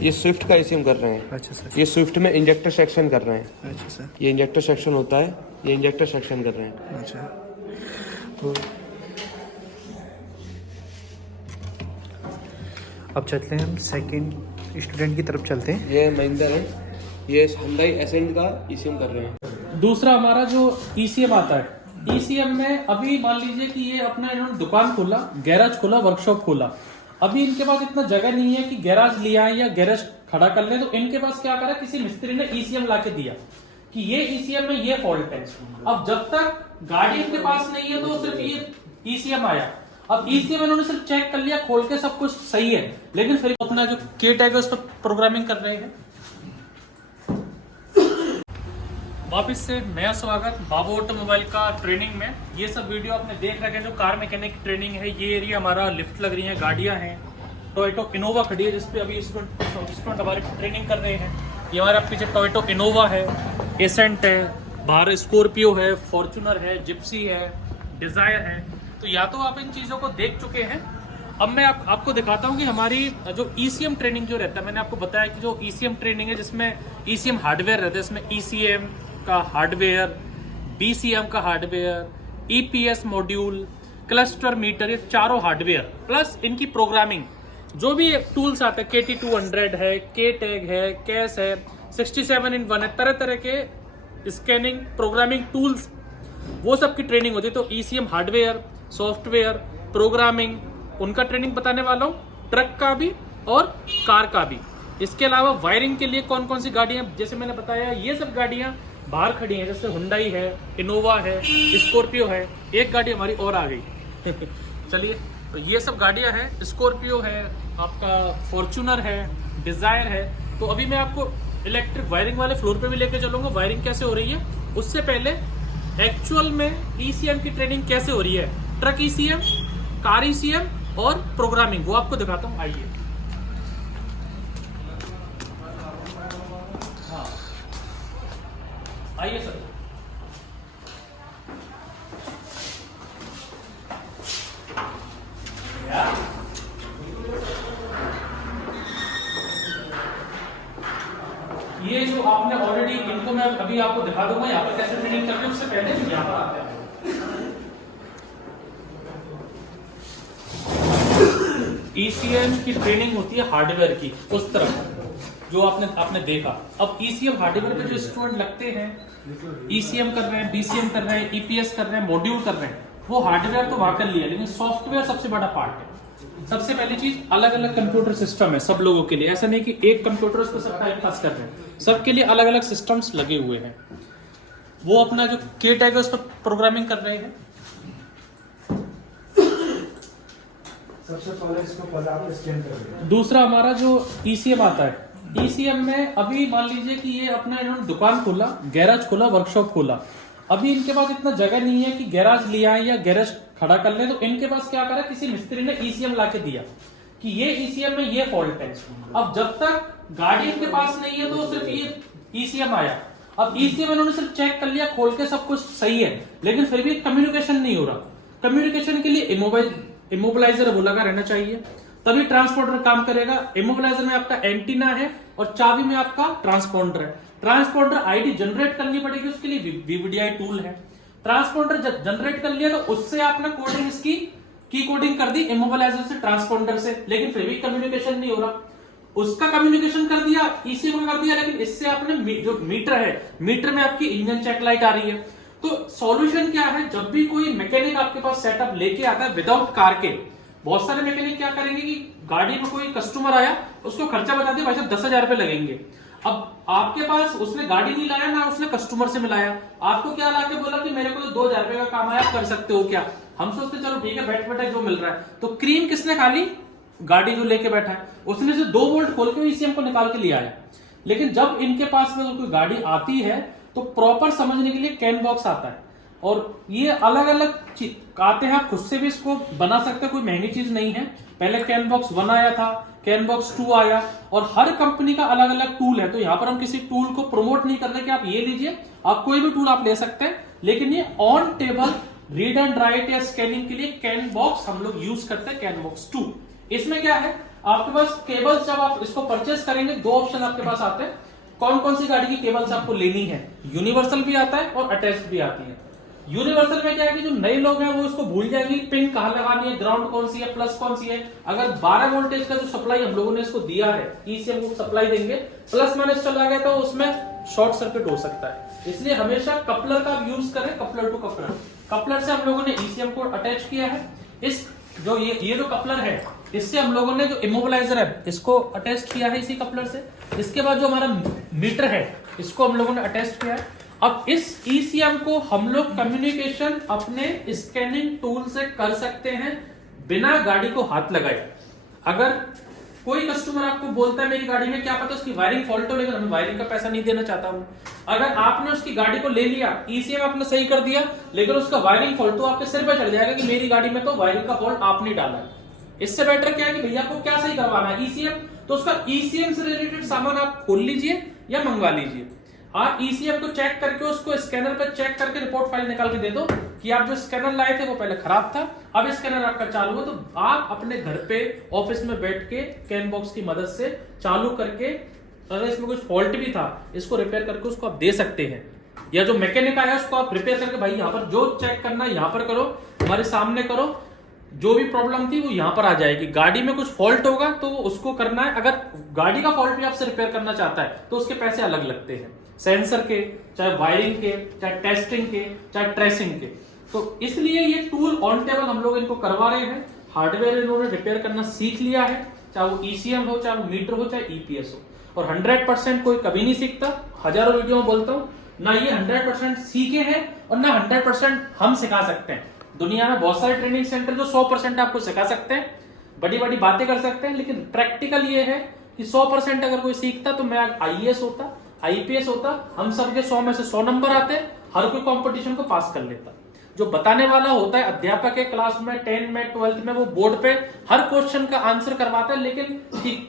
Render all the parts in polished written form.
ये स्विफ्ट का एसी हम कर रहे हैं। अच्छा सर। ये स्विफ्ट में इंजेक्टर सेक्शन कर रहे हैं। अच्छा सर। ये इंजेक्टर सेक्शन होता है, ये इंजेक्टर सेक्शन कर रहे हैं। अच्छा, तो अब चलते हैं हम सेकंड स्टूडेंट की तरफ चलते हैं। ये महिंद्रा है, ये Hyundai एसेंट का एसी हम कर रहे हैं। दूसरा हमारा जो ECM आता है, ECM में अभी मान लीजिए कि ये अपना इन्होंने दुकान खोला, गैराज खोला, वर्कशॉप खोला। अभी इनके पास इतना जगह नहीं है कि गैराज लिया है या गैराज खड़ा कर ले, तो इनके पास क्या करा, किसी मिस्त्री ने ECM ला के दिया कि ये ECM में ये फॉल्ट है। अब जब तक गाड़ी इनके पास नहीं है तो सिर्फ ये ECM आया। अब ECM इन्होंने सिर्फ चेक कर लिया, खोल के सब कुछ सही है, लेकिन फिर अपना जो किट है उस पर प्रोग्रामिंग कर रहे हैं। वापस से नया स्वागत बाबू ऑटोमोबाइल का ट्रेनिंग में। ये सब वीडियो आपने देख रखे हैं जो कार मैकेनिक की ट्रेनिंग है। ये एरिया हमारा लिफ्ट लग रही है, गाड़ियां हैं, टोयोटो इनोवा खड़ी है जिसपे अभी स्टूडेंट हमारे ट्रेनिंग कर रहे हैं। ये हमारे पीछे टोयोटो इनोवा है, एसेंट है, बाहर स्कॉर्पियो है, फॉर्च्यूनर है, जिप्सी है, डिजायर है। तो या तो आप इन चीज़ों को देख चुके हैं। अब मैं आपको दिखाता हूँ कि हमारी जो ECM ट्रेनिंग जो रहता है, मैंने आपको बताया कि जो ECM ट्रेनिंग है जिसमें ECM हार्डवेयर रहता है, इसमें ECM का हार्डवेयर, BCM का hardware, EPS module, cluster meter, ये चारों हार्डवेयर प्लस इनकी प्रोग्रामिंग, जो भी टूल्स आते हैं, KT200 है, K-टैग है, कैस है, 67-in-1 है, तरह तरह के स्कैनिंग प्रोग्रामिंग टूल्स, वो सब की ट्रेनिंग होती है। तो ECM हार्डवेयर, सॉफ्टवेयर, प्रोग्रामिंग, उनका ट्रेनिंग बताने वाला हूँ, ट्रक का भी और कार का भी। इसके अलावा वायरिंग के लिए कौन कौन सी गाड़ियां, जैसे मैंने बताया ये सब गाड़ियां बाहर खड़ी हैं, जैसे हुंडई है, इनोवा है, स्कॉर्पियो है, एक गाड़ी हमारी और आ गई चलिए, तो ये सब गाड़ियां हैं, स्कॉर्पियो है, आपका फॉर्च्यूनर है, डिजायर है। तो अभी मैं आपको इलेक्ट्रिक वायरिंग वाले फ्लोर पे भी लेके चलूंगा, वायरिंग कैसे हो रही है। उससे पहले एक्चुअल में ECM की ट्रेनिंग कैसे हो रही है, ट्रक ECM, कार ECM और प्रोग्रामिंग, वो आपको दिखाता हूँ। आइए, हाँ आइए सर। ये जो आपने ऑलरेडी, इनको मैं अभी आपको दिखा दूंगा यहाँ पर कैसे ट्रेनिंग करते हैं। उससे पहले यहाँ पर आते हैं। ECM की ट्रेनिंग होती है हार्डवेयर की, उस तरफ जो आपने देखा। अब ECM हार्डवेयर पे जो स्टूडेंट लगते हैं, ECM कर रहे हैं, BCM कर रहे हैं, EPS कर रहे हैं, मॉड्यूल कर रहे हैं, वो हार्डवेयर तो वहां कर लिया, लेकिन सॉफ्टवेयर सबसे बड़ा पार्ट है। सबसे पहली चीज, अलग अलग कंप्यूटर सिस्टम है सब लोगों के लिए, ऐसा नहीं कि एक कंप्यूटर उस पर सब टाइम पास कर रहे हैं, सबके लिए अलग अलग सिस्टम्स लगे हुए हैं। वो अपना जो K-टैग है उस पर प्रोग्रामिंग कर रहे हैं। सबसे पहले इसको पहले आप स्कैन कर। दूसरा हमारा जो ECM आता है, ECM में अभी मान लीजिए कि ये अपना इन्होंने दुकान खोला, गैराज खोला, वर्कशॉप खोला। अभी इनके पास इतना जगह नहीं है कि गैराज लिया है या गैराज खड़ा कर ले, तो इनके पास क्या करा, किसी मिस्त्री ने ECM ला के दिया कि ये ECM में ये फॉल्ट है। अब जब तक गाड़ी इनके पास नहीं है तो सिर्फ ये ECM आया। अब ECM इन्होंने सिर्फ चेक कर लिया, खोल के सब कुछ सही है, लेकिन फिर भी कम्युनिकेशन नहीं हो रहा। कम्युनिकेशन के लिए इमोबिलाइजर वो लगा रहना चाहिए, तभी ट्रांसपोंडर काम करेगा। इमोबिलाइजर में आपका एंटीना है और चाबी में आपका ट्रांसपोंडर है। ट्रांसपोंडर आईडी जनरेट करनी पड़ेगी, उसके लिए VVDI टूल है। ट्रांसपोंडर जनरेट कर लिया तो उससे आपने कोडिंग, इसकी की कोडिंग कर दी इमोबिलाइजर से, ट्रांसपोंडर से, लेकिन फिर भी कम्युनिकेशन नहीं हो रहा। उसका कम्युनिकेशन कर दिया, ECM का कर दिया, लेकिन इससे आपने जो मीटर है, मीटर में आपकी इंजन चेक लाइट आ रही है। तो सॉल्यूशन क्या है, जब भी कोई मैकेनिक आपके पास सेटअप लेके आता है विदाउट कार के, बहुत सारे मैकेनिक क्या करेंगे कि गाड़ी में कोई कस्टमर आया, उसको खर्चा बता दिया, भाई साहब 10,000 रुपए लगेंगे। अब आपके पास उसने गाड़ी नहीं लाया ना, उसने कस्टमर से मिलाया, आपको क्या लाके बोला कि मेरे को तो 2,000 रुपए का काम आया, आप कर सकते हो क्या। हम सोचते चलो ठीक है, बैठ बैठे जो मिल रहा है। तो क्रीम किसने खाली, गाड़ी जो लेके बैठा है उसने से 2 वोल्ट खोल के ECM को निकाल के लिया है। लेकिन जब इनके पास में कोई गाड़ी आती है तो प्रॉपर समझने के लिए कैन बॉक्स आता है, और ये अलग अलग आते हैं, आप खुद से भी इसको बना सकते हैं, कोई महंगी चीज नहीं है। पहले कैन बॉक्स 1 आया था, कैन बॉक्स 2 आया, और हर कंपनी का अलग अलग टूल है। तो यहाँ पर हम किसी टूल को प्रमोट नहीं कर रहे कि आप ये लीजिए, आप कोई भी टूल आप ले सकते हैं, लेकिन ये on table read and right या स्कैनिंग के लिए कैन बॉक्स हम लोग यूज करते हैं, कैन बॉक्स 2। इसमें क्या है, आपके पास केबल्स, जब आप इसको परचेस करेंगे, दो ऑप्शन आपके पास आते हैं कौन कौन सी गाड़ी की केबल्स आपको लेनी है। यूनिवर्सल भी आता है और अटैच्ड भी आती है। यूनिवर्सल में क्या है कि जो नए लोग हैं वो इसको भूल जाएंगे पिन कहाँ लगानी है, ग्राउंड कौन सी है, प्लस कौन सी है। अगर 12 वोल्टेज का जो सप्लाई हम लोगों ने इसको दिया है, ईसीएम को सप्लाई देंगे, प्लस माइनस चला गया तो उसमें शॉर्ट सर्किट हो सकता है। इसलिए हमेशा कपलर का यूज करें, कपलर टू कपलर। कपलर से हम लोगों ने ईसीएम को अटैच किया है। इस जो ये जो कपलर है, इससे हम लोगों ने जो इमोबिलाइजर है इसको अटैच किया है इसी कपलर से। इसके बाद जो हमारा मीटर है इसको हम लोगों ने अटैच किया है। अब इस ईसीएम को हम लोग कम्युनिकेशन अपने स्कैनिंग टूल से कर सकते हैं बिना गाड़ी को हाथ लगाए। अगर कोई कस्टमर आपको बोलता है मेरी गाड़ी में क्या पता उसकी वायरिंग फॉल्ट हो, लेकिन मैं वायरिंग का पैसा नहीं देना चाहता हूं। अगर आपने उसकी गाड़ी को ले लिया, ईसीएम आपने सही कर दिया, लेकिन उसका वायरिंग फॉल्ट तो आपके सिर पे चढ़ जाएगा कि मेरी गाड़ी में तो वायरिंग का फॉल्ट आपने डाला है। इससे बेटर क्या है कि भैया आपको क्या सही करवाना है, ईसीएम, तो उसका ईसीएम से रिलेटेड सामान आप खोल लीजिए या मंगवा लीजिए। आप ईसीएम को चेक करके उसको स्कैनर पर चेक करके रिपोर्ट फाइल निकाल के दे दो कि आप जो स्कैनर लाए थे वो पहले खराब था, अब स्कैनर आपका चालू है, तो आप अपने घर पे ऑफिस में बैठ के कैन बॉक्स की मदद से चालू करके, अगर इसमें कुछ फॉल्ट भी था इसको रिपेयर करके उसको आप दे सकते हैं। या जो मैकेनिक आया उसको आप रिपेयर करके भाई यहाँ पर जो चेक करना है यहाँ पर करो, हमारे सामने करो, जो भी प्रॉब्लम थी वो यहाँ पर आ जाएगी। गाड़ी में कुछ फॉल्ट होगा तो उसको करना है। अगर गाड़ी का फॉल्ट भी आपसे रिपेयर करना चाहता है तो उसके पैसे अलग लगते हैं, सेंसर के, चाहे वायरिंग के, चाहे टेस्टिंग के, चाहे ट्रेसिंग के। तो इसलिए ये टूल ऑन टेबल हम लोग इनको करवा रहे हैं। हार्डवेयर इन्होंने रिपेयर करना सीख लिया है, चाहे वो ईसीएम हो, चाहे वो मीटर हो, चाहे ईपीएस हो। और 100% कोई कभी नहीं सीखता, हजारों वीडियो में बोलता हूं ना, ये 100% सीखे हैं और ना 100% हम सिखा सकते हैं। दुनिया में बहुत सारे ट्रेनिंग सेंटर जो 100% आपको सिखा सकते हैं, बड़ी बड़ी बातें कर सकते हैं, लेकिन प्रैक्टिकल ये है कि 100% अगर कोई सीखता तो मैं आईएएस होता, आईपीएस होता, हम सबके 100 में से 100 नंबर आते, हर कोई कंपटीशन को पास कर लेता। जो बताने वाला होता है अध्यापक है, क्लास में 10 में 12th में वो बोर्ड पे हर क्वेश्चन का आंसर करवाता है, लेकिन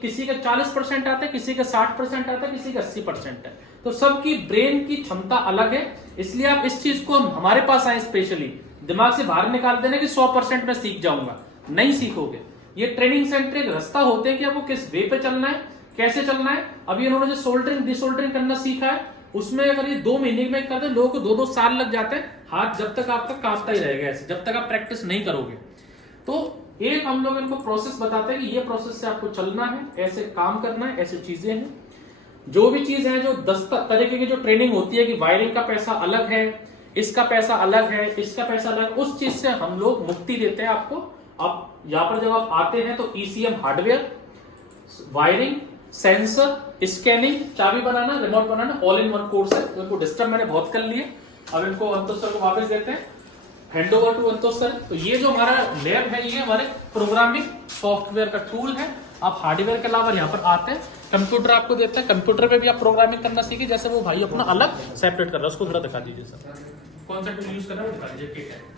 किसी के 40% आते हैं, किसी के 60% आता है, किसी का 80% है। तो सबकी ब्रेन की क्षमता अलग है। इसलिए आप इस चीज को हमारे पास आए, स्पेशली दिमाग से बाहर निकाल देना कि 100% में सीख जाऊंगा, नहीं सीखोगे। ये ट्रेनिंग सेंटर एक रास्ता होते हैं कि आपको किस वे पे चलना है, कैसे चलना है। अभी इन्होंने जो सोल्डरिंग डिसोल्डरिंग करना सीखा है, उसमें अगर ये 2 महीने में करते हैं, लोगों को 2-2 साल लग जाते हैं। हाथ जब तक आपका कांपता ही रहेगा ऐसे, जब तक आप प्रैक्टिस नहीं करोगे। तो एक हम लोग इनको प्रोसेस बताते हैं कि ये प्रोसेस से आपको चलना है, ऐसे काम करना है, ऐसी चीजें हैं। जो भी चीज है, जो 10 तरीके की जो ट्रेनिंग होती है कि वायरिंग का पैसा अलग है, इसका पैसा अलग है, इसका पैसा अलग, उस चीज से हम लोग मुक्ति देते हैं आपको। अब यहाँ पर जब आप आते हैं तो ECM hardware, wiring, sensor, scanning, चाबी बनाना, रिमोट बनाना, ऑल इन वन कोर्स है। इनको डिस्टर्ब मैंने बहुत कर लिए, अब इनको अंतोष सर को वापस देते हैं, हैंड ओवर टू अंतोष सर। तो ये जो हमारा लैब है, ये हमारे प्रोग्रामिंग सॉफ्टवेयर का टूल है। आप हार्डवेयर के अलावा यहाँ पर आते हैं, कंप्यूटर आपको देता है, कंप्यूटर पे भी आप प्रोग्रामिंग करना सीखे। जैसे वो भाई अपना अलग सेपरेट कर रहा है, उसको थोड़ा दिखा दीजिए सर, कौन सा टूल यूज कर रहा है वो दिखा दीजिए। ठीक है,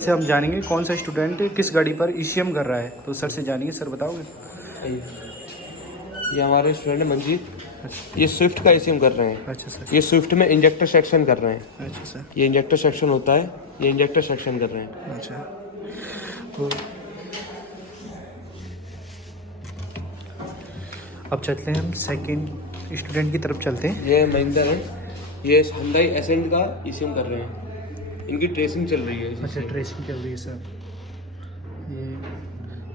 से हम जानेंगे कौन सा स्टूडेंट किस गाड़ी पर ईसीएम कर रहा है, तो सर से जानेंगे। सर बताओगे? ये हमारे स्टूडेंट है मंजीत, ये स्विफ्ट का ईसीएम कर रहे हैं। अच्छा सर। ये स्विफ्ट में इंजेक्टर सेक्शन कर रहे हैं। अच्छा सर। ये इंजेक्टर सेक्शन होता है, ये इंजेक्टर सेक्शन कर रहे हैं। अच्छा, तो अब चलते हैं हम सेकंड स्टूडेंट की तरफ चलते हैं। ये महिंद्रा है, ये Hyundai एसेंट का ईसीएम कर रहे हैं। इनकी ट्रेसिंग चल रही है। अच्छा, ट्रेसिंग चल रही है सर। ये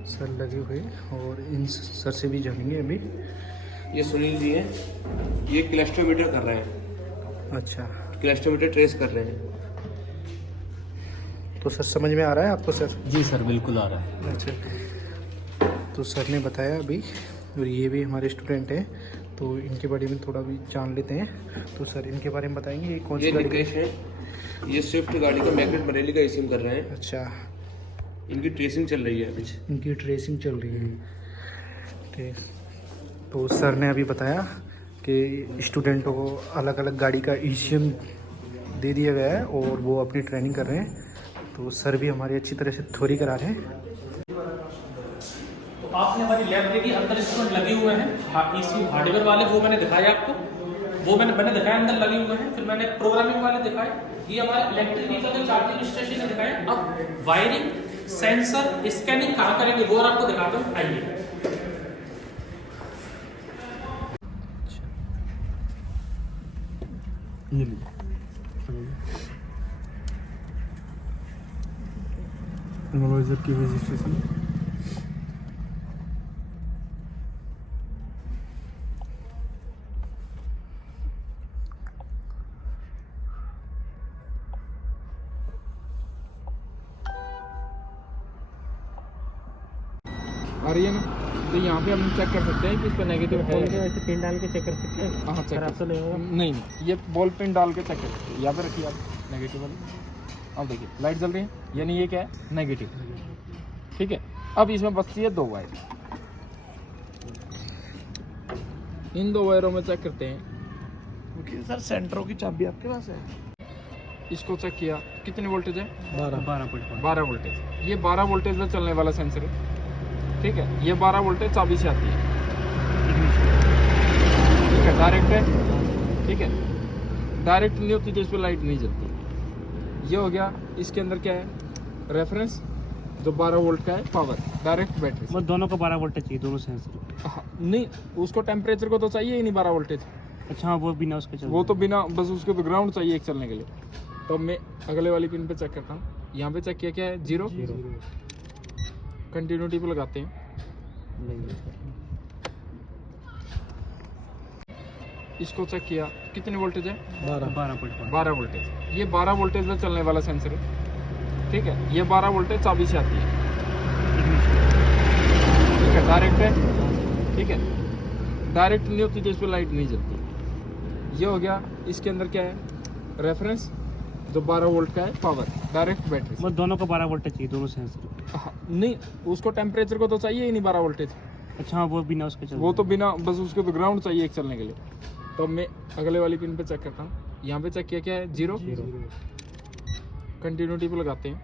सर लगे हुए, और इन सर से भी जानेंगे अभी। ये सुनील जी हैं, ये क्लस्टरोमीटर कर रहे हैं। अच्छा, क्लस्टरोमीटर ट्रेस कर रहे हैं। तो सर समझ में आ रहा है आपको सर? जी सर, बिल्कुल आ रहा है। अच्छा, तो सर ने बताया अभी, और ये भी हमारे स्टूडेंट हैं, तो इनके बारे में थोड़ा भी जान लेते हैं। तो सर इनके बारे में बताएंगे, ये कौन सी गाड़ी निकेश है, ये स्विफ्ट गाड़ी का मैग्नेट मरेली का ईसीएम कर रहे हैं। अच्छा, इनकी ट्रेसिंग चल रही है अभी। इनकी ट्रेसिंग चल रही है। तो सर ने अभी बताया कि स्टूडेंटों को अलग अलग गाड़ी का ईसीएम दे दिया गया है और वो अपनी ट्रेनिंग कर रहे हैं। तो सर भी हमारी अच्छी तरह से थ्योरी करा रहे हैं। आपने हमारी लैब देखी, अंदर इंस्ट्रूमेंट लगे हुए हैं, ECU हार्डवेयर वाले, वो मैंने दिखाया आपको, वो मैंने दिखाया अंदर लगे हुए हैं। फिर मैंने प्रोग्रामिंग वाले दिखाए, ये हमारा इलेक्ट्रिक व्हीकल का चार्जिंग स्टेशन है दिखाया। अब वायरिंग, सेंसर, स्कैनिंग कहाँ करेंगे वो और आपको दिखाता हूँ, आइए। ये लीजिए एनालाइजर की रजिस्ट्रेशन। आ रही है ना, तो यहाँ पे हम चेक कर सकते हैं कि इस पर नेगेटिव है। ऐसे पिन डाल के चेक कर सकते हैं। हाँ चेक खराब तो नहीं होगा? नहीं, ये बॉल पिन डाल के चेक कर सकते हैं। यहाँ पे रखिए आप नेगेटिव वाली, अब देखिए लाइट जल रही है, यानी ये क्या है, नेगेटिव। ठीक है, अब इसमें बचती है 2 वायर। इन 2 वायरों में चेक करते हैं। ओके सर, सेंटरों की चाबी आपके पास है? इसको चेक किया, कितनी वोल्टेज है, 12 वोल्टेज। ये 12 वोल्टेज में चलने वाला सेंसर है। ठीक है, ये 12 वोल्टेज चाबी से आती है। ठीक है, डायरेक्ट है। ठीक है, डायरेक्ट नहीं होती तो इस पर लाइट नहीं जलती। ये हो गया, इसके अंदर क्या है, रेफरेंस जो 12 वोल्ट का है, पावर डायरेक्ट बैटरी। वो दोनों को 12 वोल्ट चाहिए, दोनों सेंसर। हाँ, नहीं, उसको टेम्परेचर को तो चाहिए ही नहीं 12 वोल्टेज। अच्छा, वो बिना उसके चल, वो तो बिना, बस उसको तो ग्राउंड चाहिए एक चलने के लिए। तो मैं अगले वाली पिन पे चेक करता हूँ। यहाँ पे चेक किया, क्या है, 0। कंटिन्यूटी पे लगाते हैं। इसको चेक किया, कितनी वोल्टेज है, 12 वोल्टेज। ये 12 वोल्टेज में चलने वाला सेंसर है। ठीक है, ये 12 वोल्टेज चाबी से आती है। ठीक है, डायरेक्ट है। ठीक है, डायरेक्ट नहीं होती तो इस पर लाइट नहीं जलती। ये हो गया, इसके अंदर क्या है, रेफरेंस जो 12 वोल्ट का है, पावर डायरेक्ट बैटरी। वो दोनों को 12 वोल्ट चाहिए, दोनों सेंसर। हाँ, नहीं, उसको टेम्परेचर को तो चाहिए ही नहीं 12 वोल्टेज। अच्छा, वो बिना उसके चल, वो तो बिना, बस उसको तो ग्राउंड चाहिए एक चलने के लिए। तो मैं अगले वाली पिन पे चेक करता हूँ। यहाँ पे चेक किया, क्या है, 0। कंटिन्यूटी पे लगाते हैं।